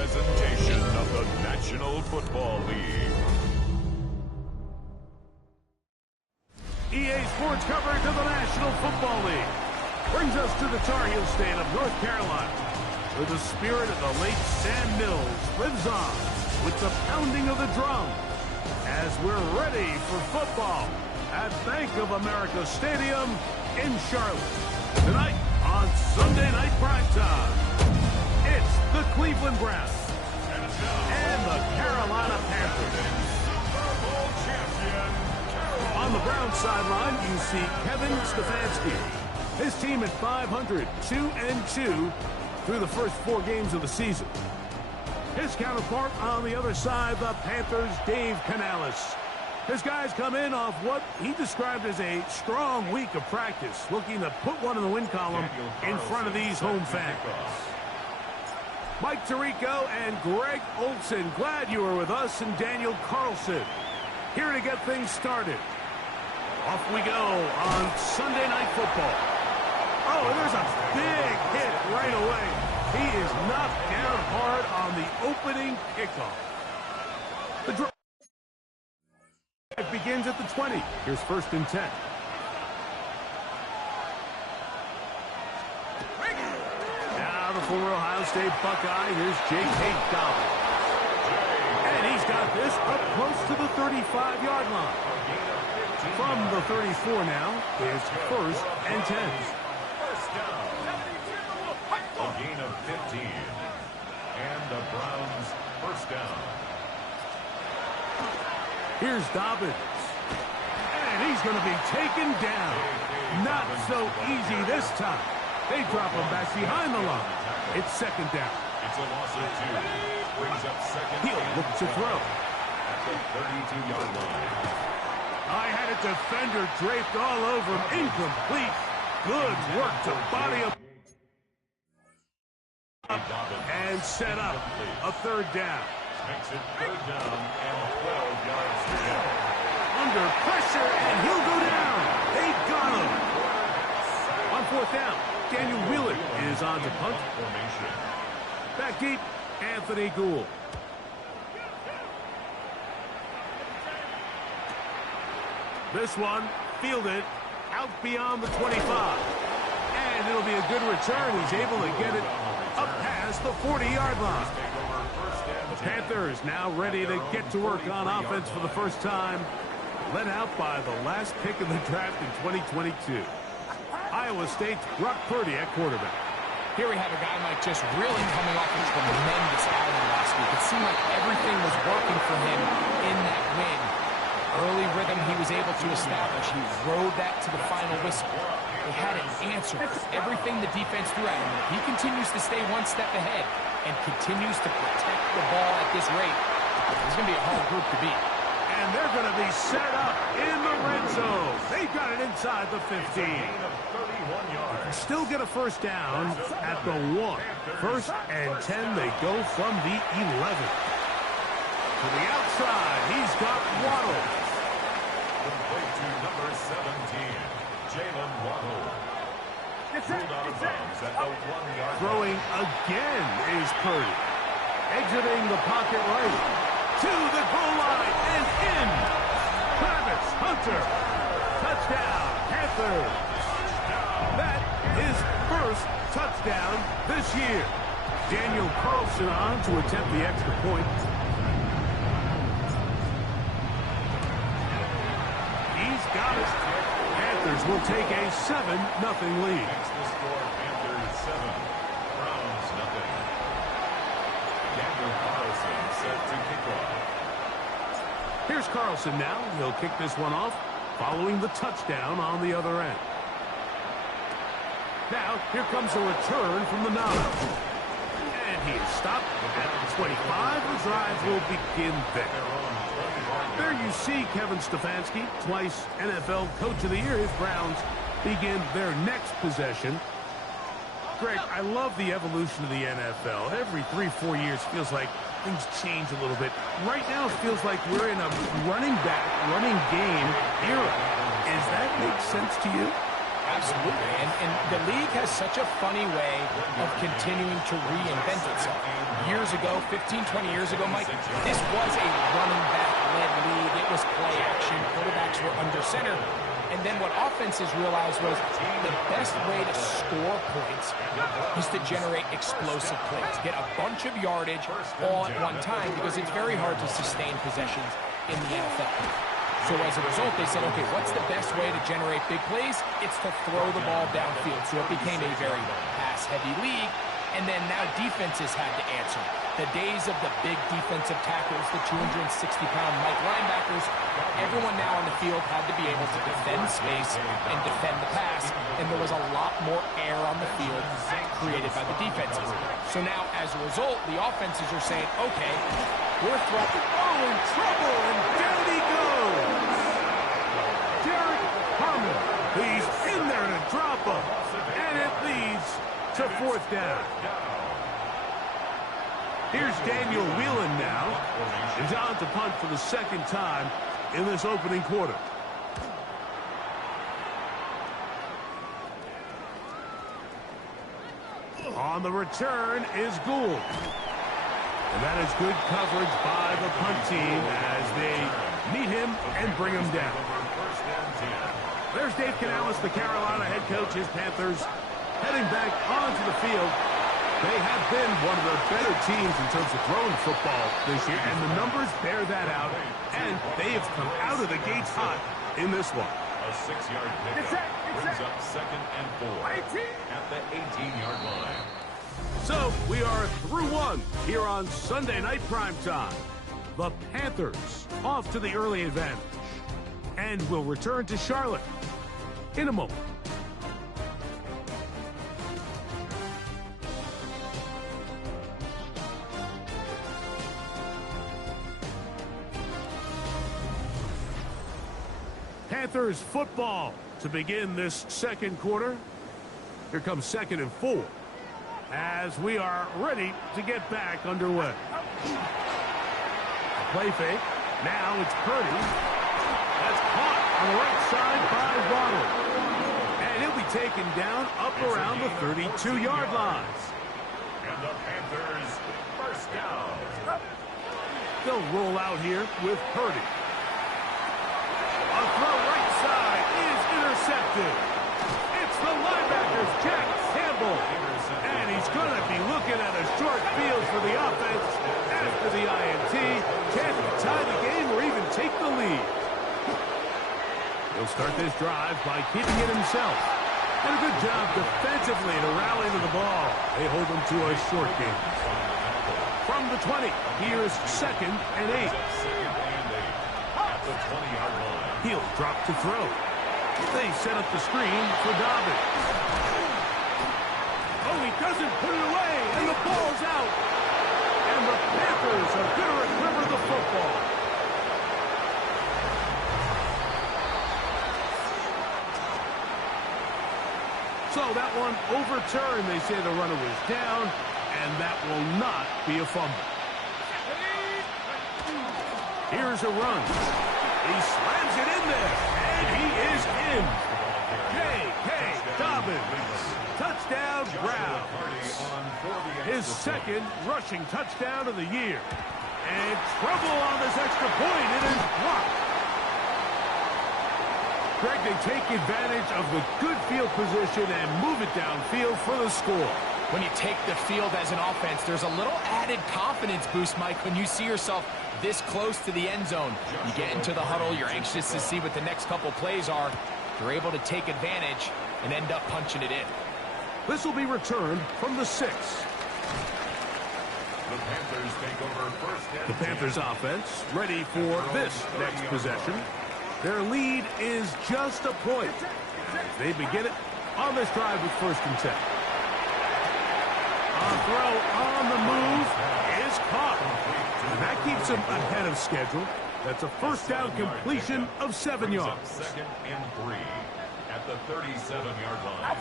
presentation of the National Football League. EA Sports coverage of the National Football League brings us to the Tar Heel state of North Carolina, where the spirit of the late Sam Mills lives on with the pounding of the drum as we're ready for football at Bank of America Stadium in Charlotte. Tonight on Sunday Night Primetime, it's the Cleveland Browns and the Carolina Panthers. On the Browns sideline, you see Kevin Stefanski. His team at 500, 2-2 through the first 4 games of the season. His counterpart on the other side, the Panthers' Dave Canales. His guys come in off what he described as a strong week of practice, looking to put one in the win column in front of these home fans. Mike Tirico and Greg Olson, glad you were with us, and Daniel Carlson here to get things started. Off we go on Sunday Night Football. Oh, there's a big hit right away. He is knocked down hard on the opening kickoff. The drive begins at the 20. Here's 1st and 10. Now the former Ohio State Buckeye. Here's J.K. Dobbins. And he's got this up close to the 35-yard line. From the 34 now is 1st and 10. A gain of 15. And the Browns first down. Here's Dobbins. And he's going to be taken down. Not so easy this time. They drop him back behind the line. It's 2nd down. It's a loss of 2. Brings up 2nd. He'll look to throw. At the 32-yard line. I had a defender draped all over him. Incomplete. Good work to body him up and set up a 3rd down. Makes it 3rd down and 12 yards to go. Under pressure, and he'll go down. They got him. On 4th down, Daniel Wheeler is on to punt. Back deep, Anthony Gould. This one fielded out beyond the 25. And it'll be a good return. He's able to get it up past the 40-yard line. The Panthers now ready to get to work on offense for the first time. Led out by the last pick of the draft in 2022. Iowa State's Brock Purdy at quarterback. Here we have a guy, Mike, just really coming off a tremendous outing last week. It seemed like everything was working for him in that win. Early rhythm he was able to establish. He rode that to the final whistle. They had an answer for everything the defense threw at him. If he continues to stay one step ahead and continues to protect the ball at this rate, he's going to be a hard group to beat. And they're going to be set up in the red zone. They've got it inside the 15. Still get a 1st down at the 1. 1st and 10, they go from the 11. To the outside, he's got Waddle. Complete to number 17, Jalen Waddle. Pulled out of bounds at the 1-yard. Throwing again is Purdy. Exiting the pocket right. To the goal line and in. Travis Hunter. Touchdown, Panthers. That is 1st touchdown this year. Daniel Carlson on to attempt the extra point. He's got it. Panthers will take a 7-0 lead. Makes the score Panthers 7, Browns nothing. Daniel Carlson set to kick off. Here's Carlson now. He'll kick this one off following the touchdown on the other end. Now, here comes a return from the 9. And he is stopped at the 25. The drive will begin there. There you see Kevin Stefanski, twice NFL Coach of the Year. His Browns begin their next possession. Greg, I love the evolution of the NFL. Every 3-4 years feels like things change a little bit. Right now it feels like we're in a running back, running game era. Does that make sense to you? Absolutely. And the league has such a funny way of continuing to reinvent itself. Years ago, 15, 20 years ago, Mike, this was a running back-led league. It was play action. Quarterbacks were under center. And then what offenses realized was the best way to score points is to generate explosive plays. Get a bunch of yardage all at one time because it's very hard to sustain possessions in the NFL. So as a result, they said, okay, what's the best way to generate big plays? It's to throw the ball downfield. So it became a very pass-heavy league. And then now defenses had to answer. The days of the big defensive tackles, the 260-pound Mike linebackers, everyone now on the field had to be able to defend space and defend the pass, and there was a lot more air on the field created by the defenses. So now, as a result, the offenses are saying, okay, we're throwing, Oh, in trouble, and down he goes. Derek Harmon, he's in there to drop him, and it leads to fourth down. Here's Daniel Whelan now. He's on to punt for the second time in this opening quarter. On the return is Gould. And that is good coverage by the punt team as they meet him and bring him down. There's Dave Canales, the Carolina head coach. His Panthers heading back onto the field. They have been one of the better teams in terms of throwing football this year, and the numbers bear that out, and they have come out of the gates hot in this one. A 6-yard pickup brings up 2nd and 4 at the 18-yard line. So we are through one here on Sunday Night Primetime. The Panthers off to the early advantage, and will return to Charlotte in a moment. Panthers football to begin this second quarter. Here comes 2nd and 4 as we are ready to get back underway. A play fake. Now it's Purdy. That's caught on the right side by Waddle. And he'll be taken down up around the 32-yard line. And the Panthers first down. They'll roll out here with Purdy. A throw right side is intercepted. It's the linebackers, Jack Campbell. And he's going to be looking at a short field for the offense after the INT. Can't tie the game or even take the lead. He'll start this drive by keeping it himself. And a good job defensively to rally to the ball. They hold him to a short game. From the 20, here's 2nd and 8. At the 20-yard line. He'll drop to throw. They set up the screen for Dobbins. Oh, he doesn't put it away, and the ball's out. And the Panthers are going to recover the football. So that one overturned. They say the runner was down, and that will not be a fumble. Here's a run. He slams it in there, and he is in. J.K. Dobbins, touchdown Browns. His 2nd rushing touchdown of the year. And trouble on this extra point. It is blocked. Greg, they take advantage of the good field position and move it downfield for the score. when you take the field as an offense, there's a little added confidence boost, Mike, when you see yourself this close to the end zone. You get into the huddle, you're anxious to see what the next couple plays are. You're able to take advantage and end up punching it in. This will be returned from the 6. The Panthers take over first. The Panthers offense ready for this next possession. Their lead is just a point. They begin it on this drive with 1st and 10. A throw on the move is caught. And that keeps them ahead of schedule. That's a first down completion of 7 yards. 2nd and 3 at the 37-yard line.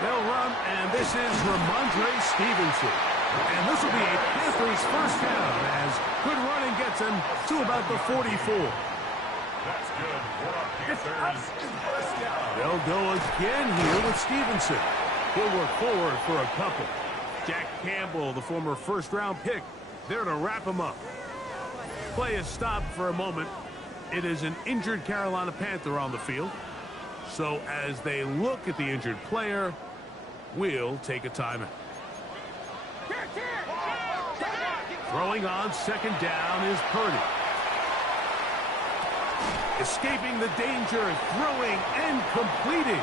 They'll run, and this is Ramondre Stevenson. And this will be a Panthers first down as good running gets him to about the 44. That's good for a Panthers first down. They'll go again here with Stevenson. He'll work forward for a couple. Jack Campbell, the former first-round pick, there to wrap him up. Play is stopped for a moment. It is an injured Carolina Panther on the field. So as they look at the injured player, we'll take a timeout. Throwing on second down is Purdy. Escaping the danger, throwing and completing.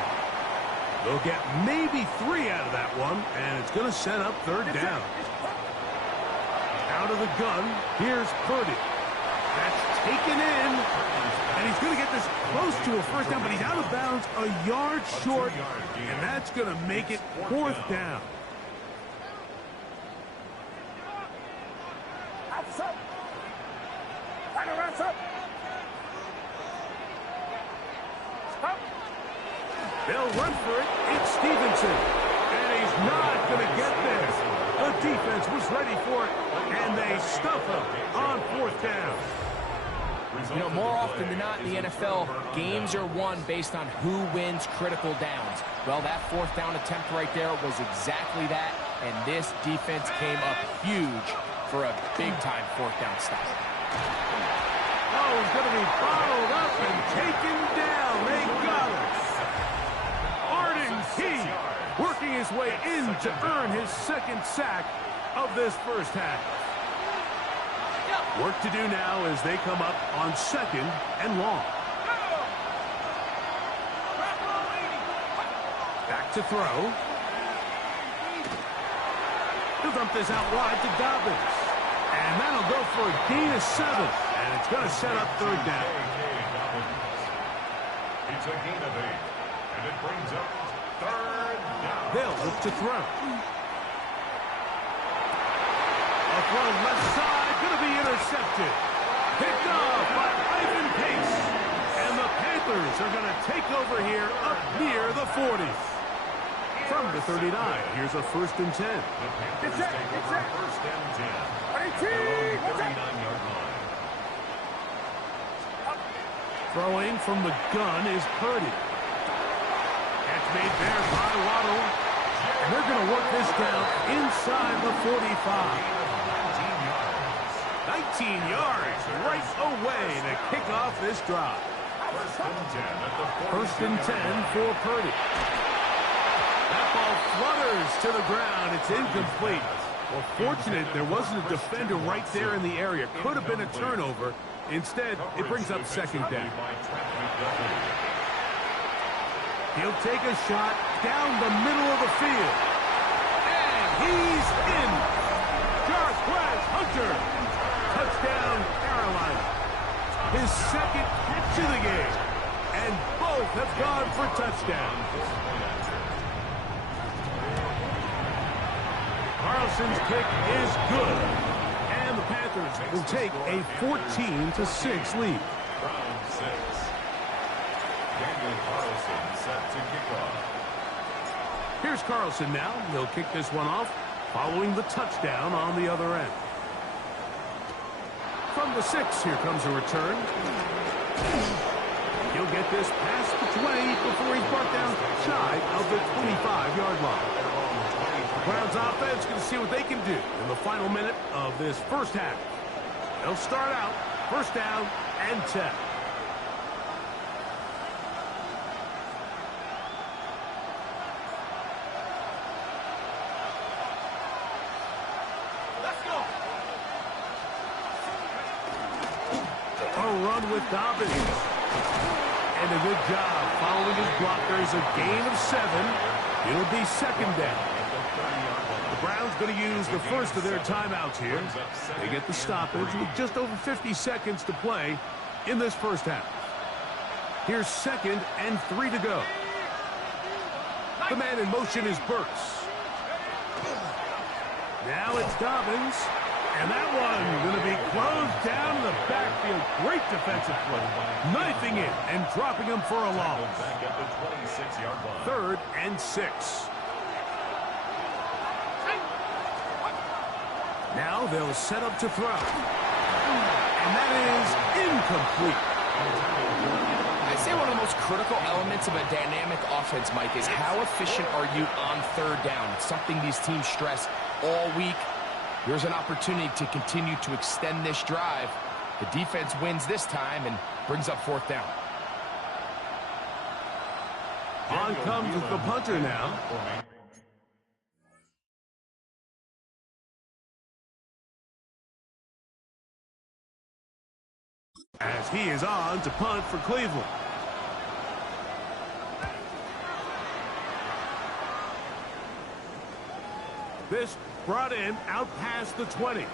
They'll get maybe 3 out of that one, and it's going to set up third down. Out of the gun, here's Purdy. That's taken in, and he's going to get this close to a first down, but he's out of bounds a yard short, and that's going to make it fourth down. They'll run for it. It's Stevenson. And he's not going to get there. The defense was ready for it, and they stuff him on fourth down. You know, more often than not in the NFL, games are won based on who wins critical downs. Well, that fourth down attempt right there was exactly that, and this defense came up huge for a big-time fourth down stop. Oh, he's going to be bottled up and taken down. They got him. Key working his way in to earn his second sack of this first half. Work to do now as they come up on second and long. Back to throw. He'll dump this out wide to Dobbins. And that'll go for a gain of 7. And it's going to set up third down. It's a gain of 8. And it brings up third down. They'll look to throw. A throw left side, going to be intercepted. Picked off by Ivan Pace. And the Panthers are going to take over here up near the 40. From the 39, here's a 1st and 10. The Panthers take over first and 10. Along the 39-yard line. Throwing from the gun is Purdy. Catch made there by Waddle. And they're going to work this down inside the 45. 19 yards right away to kick off this drive. First and 10 for Purdy. That ball flutters to the ground. It's incomplete. Well, fortunate there wasn't a defender right there in the area. Could have been a turnover. Instead, it brings up second down. He'll take a shot down the middle of the field. And he's in. Jarquez Hunter. Touchdown, Carolina. His second catch of the game. And both have gone for touchdowns. Carlson's kick is good. And the Panthers will take a 14-6 lead. Round 6. Daniel Carlson set to kick off. Here's Carlson now. He'll kick this one off following the touchdown on the other end. From the 6, here comes a return. He'll get this past the 20 before he's brought down shy of the 25-yard line. The Browns offense going to see what they can do in the final minute of this first half. They'll start out first down and 10. Run with Dobbins. And a good job following his blockers. A gain of 7. It'll be second down. The Browns going to use the first of their timeouts here. They get the stoppage with just over 50 seconds to play in this first half. Here's 2nd and 3 to go. The man in motion is Burks. Now it's Dobbins. And that one going to be closed down in the backfield. Great defensive play. Knifing it and dropping him for a loss. 3rd and 6. Now they'll set up to throw. And that is incomplete. I'd say one of the most critical elements of a dynamic offense, Mike, is how efficient are you on third down. It's something these teams stress all week. Here's an opportunity to continue to extend this drive. The defense wins this time and brings up fourth down. On comes the punter now. As he is on to punt for Cleveland. This brought in out past the 20. And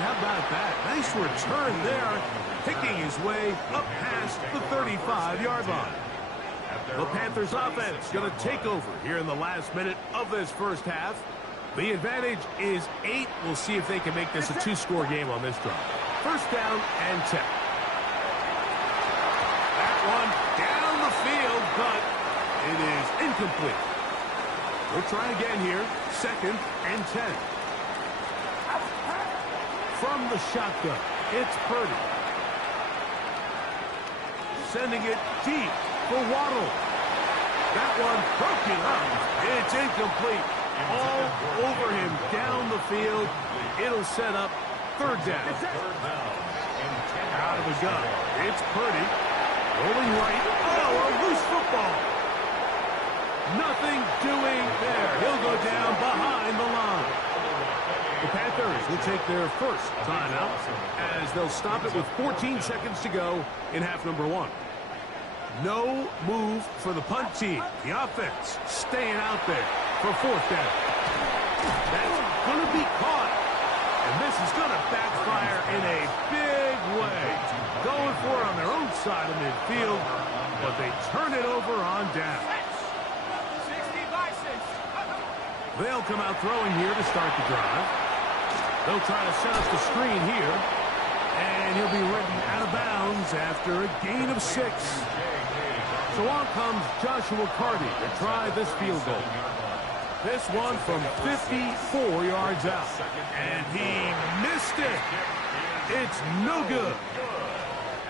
how about that? Nice return there, picking his way up past the 35-yard line. The Panthers offense going to take over here in the last minute of this first half. The advantage is 8. We'll see if they can make this a 2-score game on this drive. First down and 10. That one down the field, but it is incomplete. We'll try again here. Second and 10. From the shotgun, it's Purdy. Sending it deep for Waddle. That one broken up. It's incomplete. All over him down the field. It'll set up third down. Out of the gun. It's Purdy. Rolling right. Oh, a loose football. Nothing doing there. He'll go down behind the line. The Panthers will take their first timeout as they'll stop it with 14 seconds to go in half number 1. No move for the punt team. The offense staying out there for fourth down. That's going to be caught. And this is going to backfire in a big way. Going for it on their own side of midfield, but they turn it over on down. They'll come out throwing here to start the drive. They'll try to set up the screen here. And he'll be written out of bounds after a gain of 6. So on comes Joshua Carty to try this field goal. This one from 54 yards out. And he missed it. It's no good.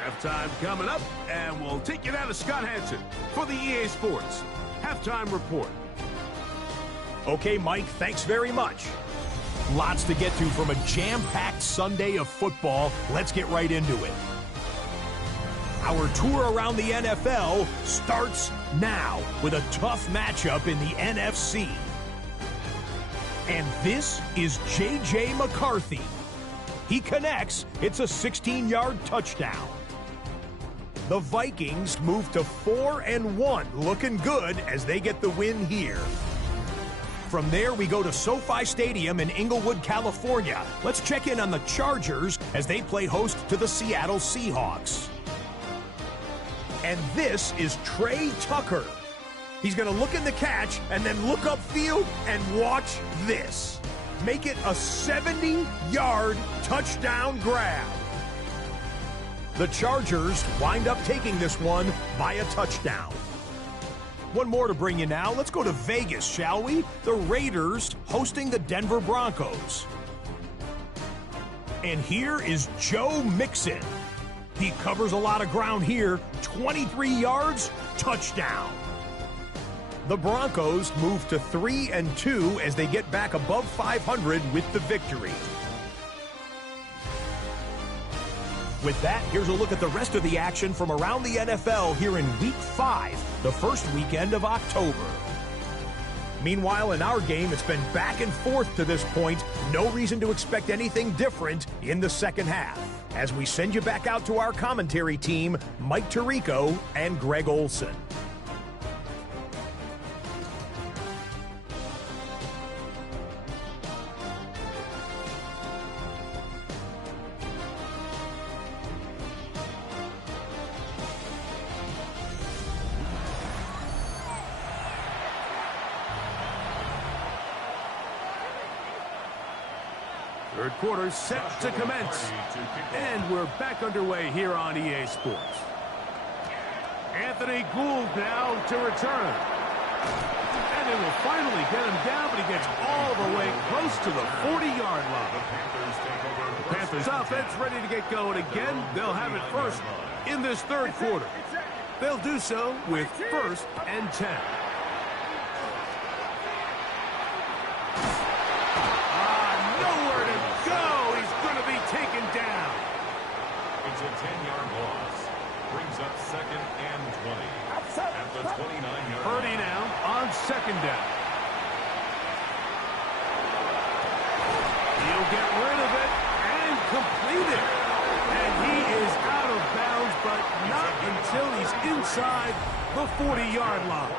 Halftime coming up, and we'll take you down to Scott Hansen for the EA Sports Halftime Report. Okay, Mike, thanks very much. Lots to get to from a jam-packed Sunday of football. Let's get right into it. Our tour around the NFL starts now with a tough matchup in the NFC. And this is J.J. McCarthy. He connects. It's a 16-yard touchdown. The Vikings move to 4-1, looking good as they get the win here. From there, we go to SoFi Stadium in Inglewood, California. Let's check in on the Chargers as they play host to the Seattle Seahawks. And this is Trey Tucker. He's going to look in the catch and then look upfield and watch this. Make it a 70-yard touchdown grab. The Chargers wind up taking this one by a touchdown. One more to bring you now. Let's go to Vegas, shall we? The Raiders hosting the Denver Broncos. And here is Joe Mixon. He covers a lot of ground here. 23 yards, touchdown. The Broncos move to 3-2 as they get back above 500 with the victory. With that, here's a look at the rest of the action from around the NFL here in Week 5, the first weekend of October. Meanwhile, in our game, it's been back and forth to this point. No reason to expect anything different in the second half. As we send you back out to our commentary team, Mike Tirico and Greg Olson. Third quarter set to commence. And we're back underway here on EA Sports. Anthony Gould now to return. And they will finally get him down, but he gets all the way close to the 40-yard line. The This offense ready to get going again. They'll have it first in this third quarter. They'll do so with 1st and 10. Nowhere to go. He's going to be taken down. It's a 10-yard loss. Brings up 2nd and 20. At the 29-yard line. Purdy now on 2nd down. He'll get rid of it and complete it. And he is out of bounds, but not until he's inside the 40-yard line.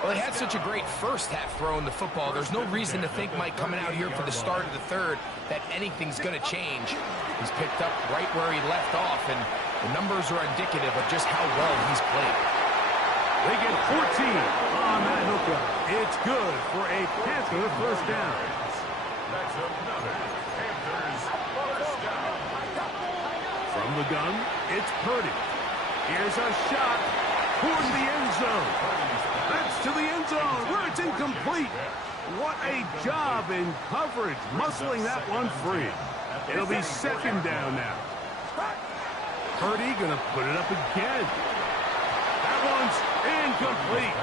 Well, they had such a great first half throwing the football. There's no reason to think, Mike, coming out here for the start of the third, that anything's going to change. He's picked up right where he left off, and the numbers are indicative of just how well he's played. They get 14 on that hookup. It's good for a Panther first down. That's another Panthers first down. From the gun, it's Purdy. Here's a shot toward the end zone. That's to the end zone where it's incomplete. What a job in coverage, muscling that one free. It'll be 2nd down now. Purdy gonna put it up again. That one's incomplete.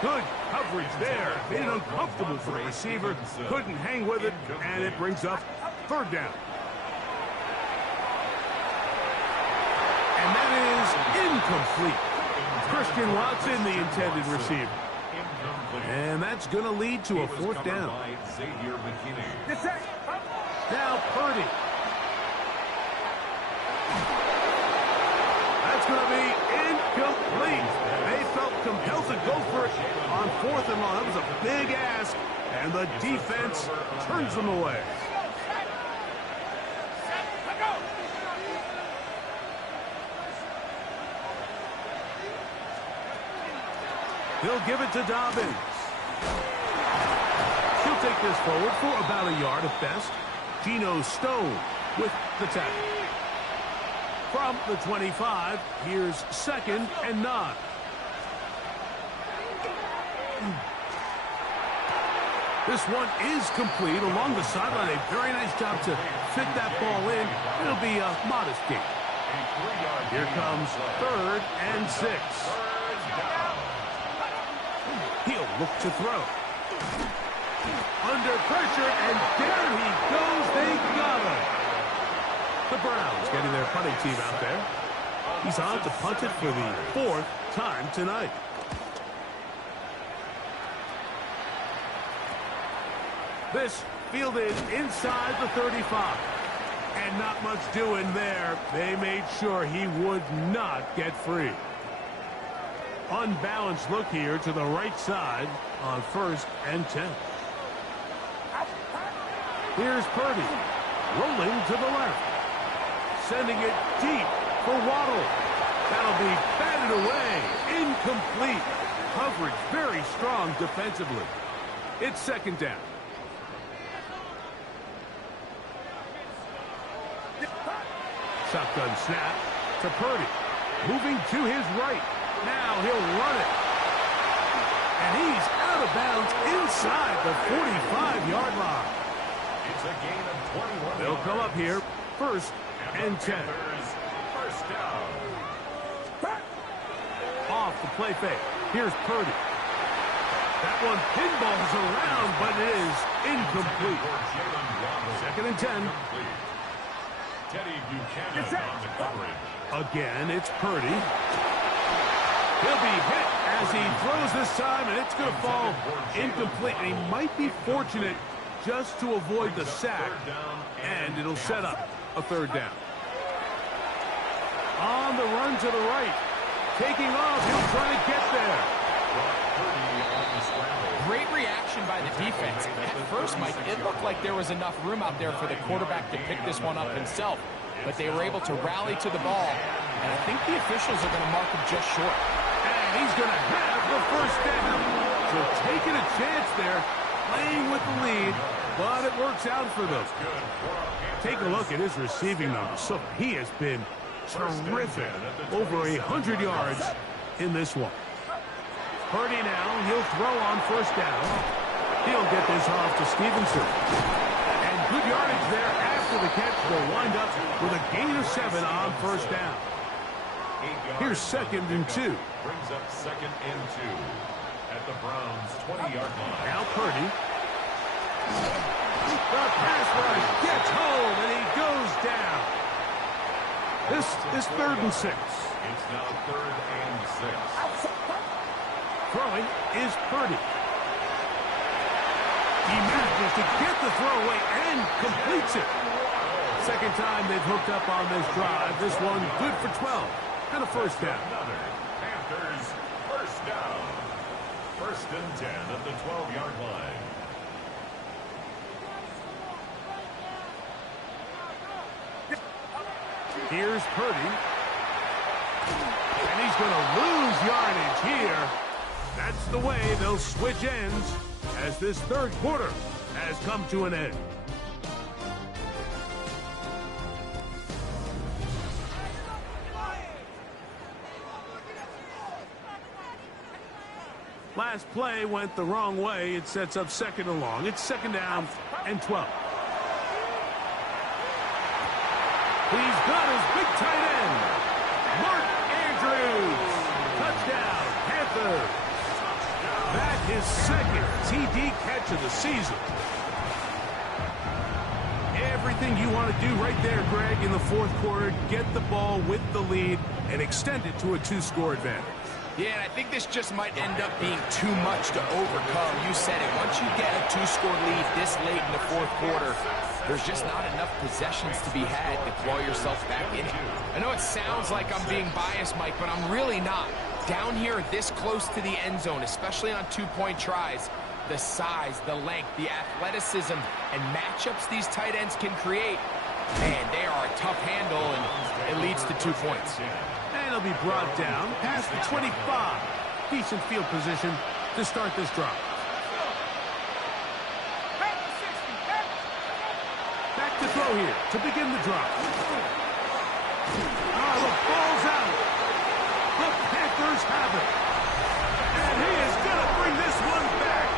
Good coverage there. Made it uncomfortable for the receiver. Couldn't hang with it, and it brings up 3rd down. And that is incomplete. Christian Watson, the intended receiver. And that's going to lead to a 4th down. Now Purdy. That's going to be incomplete. They felt compelled to go for it on 4th and long. That was a big ask, and the defense turns them away. He'll give it to Dobbins. She'll take this forward for about a yard at best. Geno Stone with the tackle. From the 25, here's 2nd and 9. This one is complete along the sideline. A very nice job to fit that ball in. It'll be a modest gain. Here comes 3rd and 6. He'll look to throw. Under pressure, and there he goes. They got him. The Browns getting their punting team out there. He's on to punt it for the 4th time tonight. This fielded inside the 35. And not much doing there. They made sure he would not get free. Unbalanced look here to the right side on 1st and 10. Here's Purdy, rolling to the left. Sending it deep for Waddle. That'll be batted away. Incomplete. Coverage very strong defensively. It's 2nd down. Shotgun snap to Purdy. Moving to his right. Now he'll run it. And he's out of bounds inside the 45-yard line. It's a gain of 21. They'll come up here 1st and 10. First down. Off the play fake. Here's Purdy. That one pinballs around, but it is incomplete. 2nd and 10. Teddy Buchanan on the coverage. Again, it's Purdy. He'll be hit as he throws this time, and it's going to fall incomplete. And he might be fortunate just to avoid the sack, and it'll set up a 3rd down. On the run to the right. Taking off, he'll try to get there. Great reaction by the defense. At first, Mike, it looked like there was enough room out there for the quarterback to pick this one up himself, but they were able to rally to the ball, and I think the officials are going to mark him just short. And he's going to have the 1st down. So taking a chance there, playing with the lead, but it works out for them. Take a look at his receiving numbers. So he has been terrific. Over 100 yards in this one. Purdy now, he'll throw on 1st down. He'll get this off to Stevenson. And good yardage there after the catch. will wind up with a gain of 7 on first down. Here's 2nd and 2. Brings up 2nd and 2 at the Browns' 20-yard line. Now Purdy. The pass rush gets home, and he goes down. This is 3rd and 6. It's now 3rd and 6. Throwing is Purdy. He manages to get the throw away and completes it. Second time they've hooked up on this drive. This one good for 12 and a first down. Another Panthers first down. 1st and 10 at the 12-yard line. Here's Purdy. And he's going to lose yardage here. That's the way they'll switch ends as this 3rd quarter has come to an end. Last play went the wrong way. It sets up 2nd and long. It's 2nd down and 12. He's got his big tight end, Mark Andrews. Touchdown, Panthers. That is 2nd TD catch of the season. Everything you want to do right there, Greg, in the 4th quarter. Get the ball with the lead and extend it to a 2-score advantage. Yeah, and I think this just might end up being too much to overcome. You said it. Once you get a 2-score lead this late in the 4th quarter, there's just not enough possessions to be had to claw yourself back in it. I know it sounds like I'm being biased, Mike, but I'm really not. Down here this close to the end zone, especially on 2-point tries, the size, the length, the athleticism, and matchups these tight ends can create, man, they are a tough handle, and it leads to 2 points. And he'll be brought down past the 25. Decent field position to start this drive. Back to throw here to begin the drive. Oh, the ball's out. The Panthers have it. And he is going to bring this one back.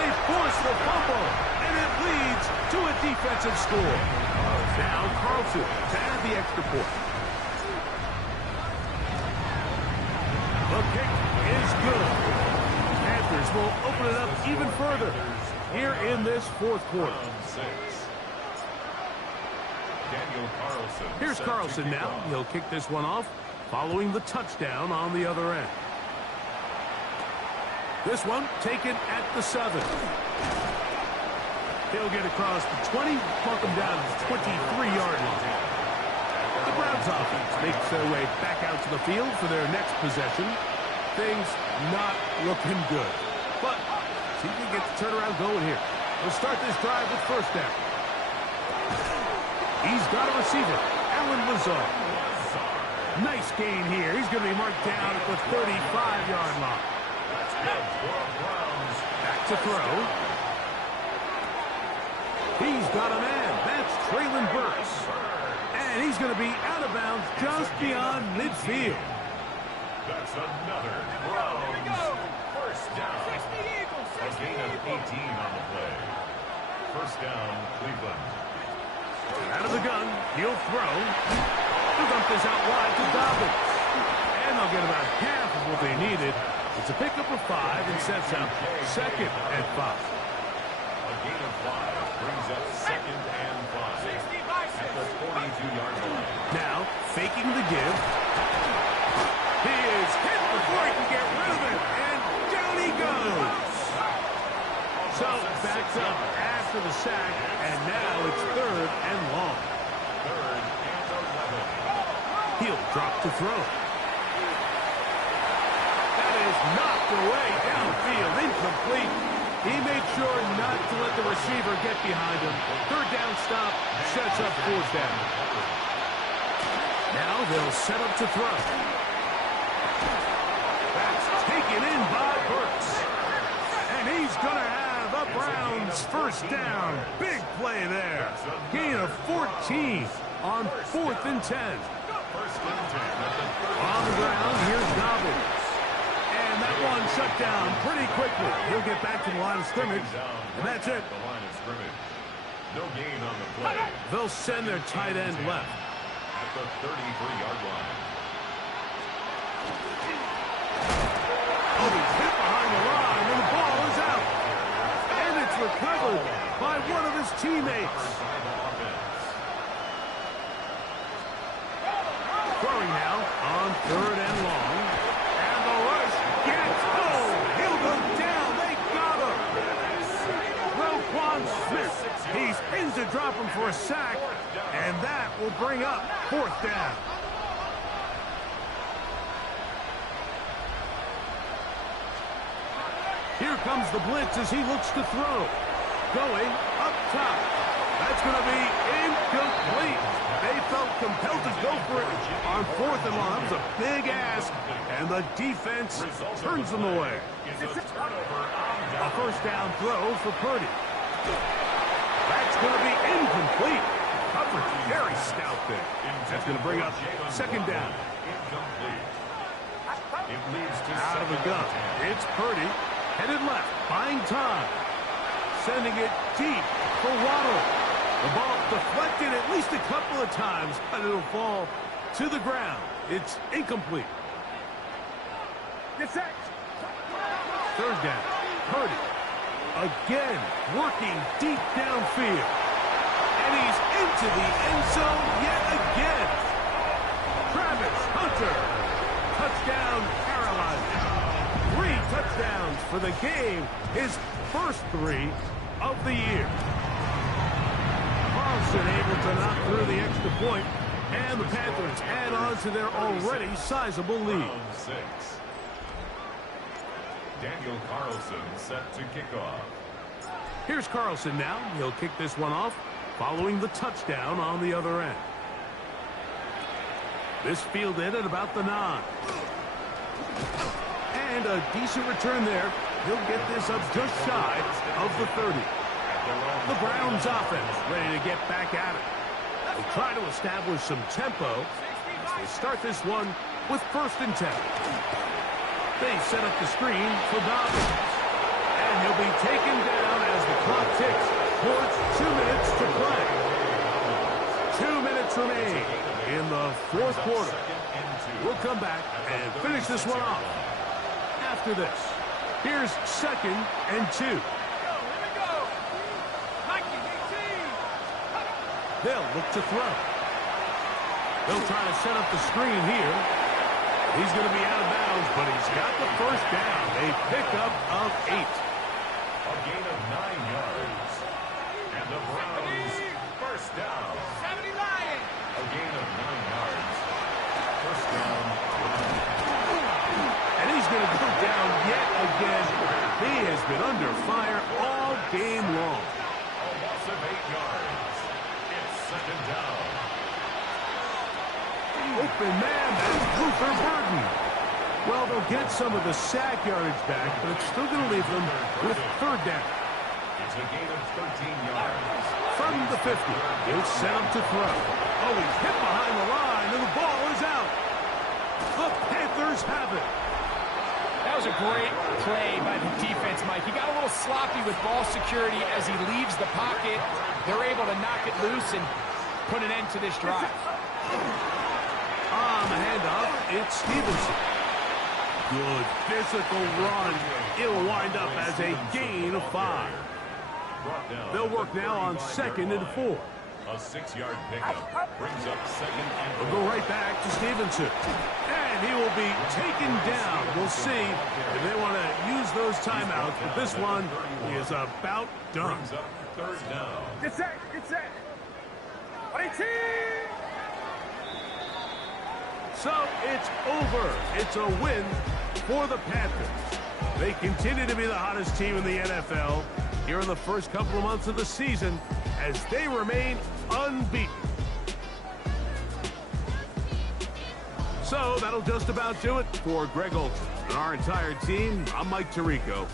They force the fumble, and it leads to a defensive score. Now Carlson to add the extra point. The kick is good. Panthers will open it up even further here in this 4th quarter. Here's Carlson now. He'll kick this one off following the touchdown on the other end. This one taken at the 7. He'll get across the 20, mark him down to the 23-yard line. The Browns offense makes their way back out to the field for their next possession. Things not looking good. But see if we can get the turnaround going here. We'll start this drive with first down. He's got a receiver, Alan Lazard. Nice gain here. He's going to be marked down at the 35-yard line. Back to throw. He's got a man. That's Traylon Burks. And he's going to be out of bounds just beyond midfield. That's another Browns first down. A gain of 18 on the play. First down, Cleveland. Out of the gun, he'll throw. He'll dump this out wide to Dobbins. And they'll get about half of what they needed. It's a pickup of 5 and sets up 2nd and 5. A gain of 5 brings up 2nd and 5 at the 42-yard line. Now, faking the give. He is hit before he can get rid of it. And down he goes. So, backs up after the sack. And now it's 3rd and long. 3rd and 11. He'll drop to throw. That is knocked away downfield, incomplete. He made sure not to let the receiver get behind him. 3rd down stop sets up 4th down. Now they'll set up to throw. That's taken in by Burks. And he's going to have a Browns first down. Big play there. Gain of 14 on 4th and 10. On the ground, here's Dobbins. And that one shut down pretty quickly. He'll get back to the line of scrimmage. And that's it. No gain on the play. They'll send their tight end left. At the 33-yard line. Oh, he's hit behind the line, and the ball is out. And it's recovered by one of his teammates. Throwing now on 3rd and long. And the rush gets home. He'll go down. They got him. Roquan Smith. He's in to drop him for a sack. And that will bring up 4th down. Here comes the blitz as he looks to throw. Going up top. That's going to be incomplete. They felt compelled to go for it on 4th and long. That was a big ask, and the defense turns them away. A 1st down throw for Purdy. That's going to be incomplete. Coverage very stout there. That's going to bring up 2nd down. Out of the gun. It's Purdy. Headed left, buying time. Sending it deep for Waddle. The ball deflected at least a couple of times, but it'll fall to the ground. It's incomplete. 3rd down. Purdy. Again, working deep downfield. And he's into the end zone yet again. Travis Hunter. Touchdown, Carolina. 3 touchdowns for the game, his first 3 of the year. Carlson able to knock through the extra point, and the Panthers add on to their already sizable lead. 6. Daniel Carlson set to kick off. Here's Carlson now. He'll kick this one off following the touchdown on the other end. This fielded at about the 9. And a decent return there. He'll get this up just shy of the 30. The Browns offense ready to get back at it. They try to establish some tempo. They start this one with 1st and 10. They set up the screen for Dobbins. And he'll be taken down as the clock ticks towards 2 minutes to play. 2 minutes remain in the 4th quarter. We'll come back and finish this one off. After this, here's 2nd and 2. They'll look to throw. They'll try to set up the screen here. He's going to be out of bounds, but he's got the 1st down. A pickup of 8. A gain of 9 yards. And the Browns 1st down. A gain of 9 yards. 1st down. And he's going to go down yet again. He has been under fire all game long. A loss of 8 yards. It's 2nd down. Open man, that's Luther Burden. Well, they'll get some of the sack yardage back, but it's still going to leave them with 3rd down. It's a gain of 13 yards. From the 50, he'll set him to throw. Oh, he's hit behind the line, and the ball is out. The Panthers have it. That was a great play by the defense, Mike. He got a little sloppy with ball security as he leaves the pocket. They're able to knock it loose and put an end to this drive. On the handoff, it's Stevenson. Good physical run. It'll wind up as a gain of 5. They'll work now on 2nd and 4. A 6-yard pickup brings up 2nd and 4. We'll go right back to Stevenson. And he will be taken down. We'll see if they want to use those timeouts, but this one is about done. Brings up 3rd down. Get set. 18! So it's over. It's a win for the Panthers. They continue to be the hottest team in the NFL here in the first couple of months of the season as they remain unbeaten. So that'll just about do it for Greg Olsen and our entire team. I'm Mike Tirico.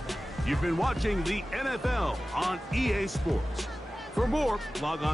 You've been watching the NFL on EA Sports. For more, log on.